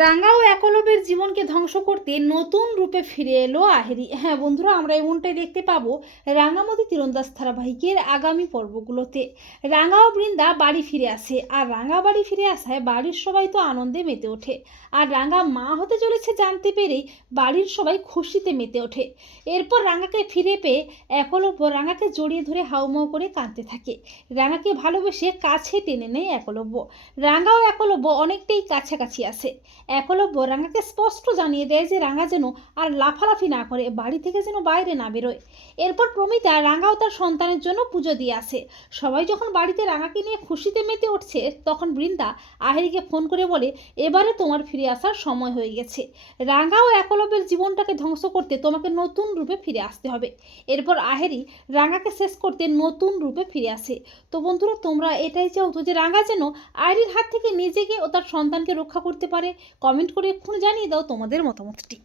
রাঙা ও একলব্যের জীবনকে ধ্বংস করতে নতুন রূপে ফিরে এলো আহেরি। হ্যাঁ বন্ধুরা, আমরা এমনটাই দেখতে পাবো রাঙামতি তীরন্দাজ ধারাবাহিকের আগামী পর্বগুলোতে। রাঙা ও বৃন্দা বাড়ি ফিরে আসে, আর রাঙা বাড়ি ফিরে আসায় বাড়ির সবাই তো আনন্দে মেতে ওঠে। আর রাঙা মা হতে চলেছে জানতে পেরেই বাড়ির সবাই খুশিতে মেতে ওঠে। এরপর রাঙাকে ফিরে পেয়ে একলব্য রাঙাকে জড়িয়ে ধরে হাউমাউ করে কাঁদতে থাকে। রাঙাকে ভালোবেসে কাছে টেনে নেয় একলব্য। রাঙা ও একলব্য অনেকটাই কাছাকাছি আসে। একলব্য রাঙাকে স্পষ্ট জানিয়ে দেয় যে রাঙা যেন আর লাফালাফি না করে, বাড়ি থেকে যেন বাইরে না বেরোয়। এরপর প্রমিতা রাঙাও তার সন্তানের জন্য পুজো দিয়ে আসে। সবাই যখন বাড়িতে রাঙাকে নিয়ে খুশিতে মেতে উঠছে, তখন বৃন্দা আহেরিকে ফোন করে বলে, এবারে তোমার ফিরে আসার সময় হয়ে গেছে। রাঙা ও একলব্যের জীবনটাকে ধ্বংস করতে তোমাকে নতুন রূপে ফিরে আসতে হবে। এরপর আহেরি রাঙাকে শেষ করতে নতুন রূপে ফিরে আসে। তো বন্ধুরা, তোমরা এটাই চাও তো যে রাঙা যেন আহেরির হাত থেকে নিজেকে ও তার সন্তানকে রক্ষা করতে পারে? কমেন্ট করে এক্ষুনি জানিয়ে দাও তোমাদের মতামতটি।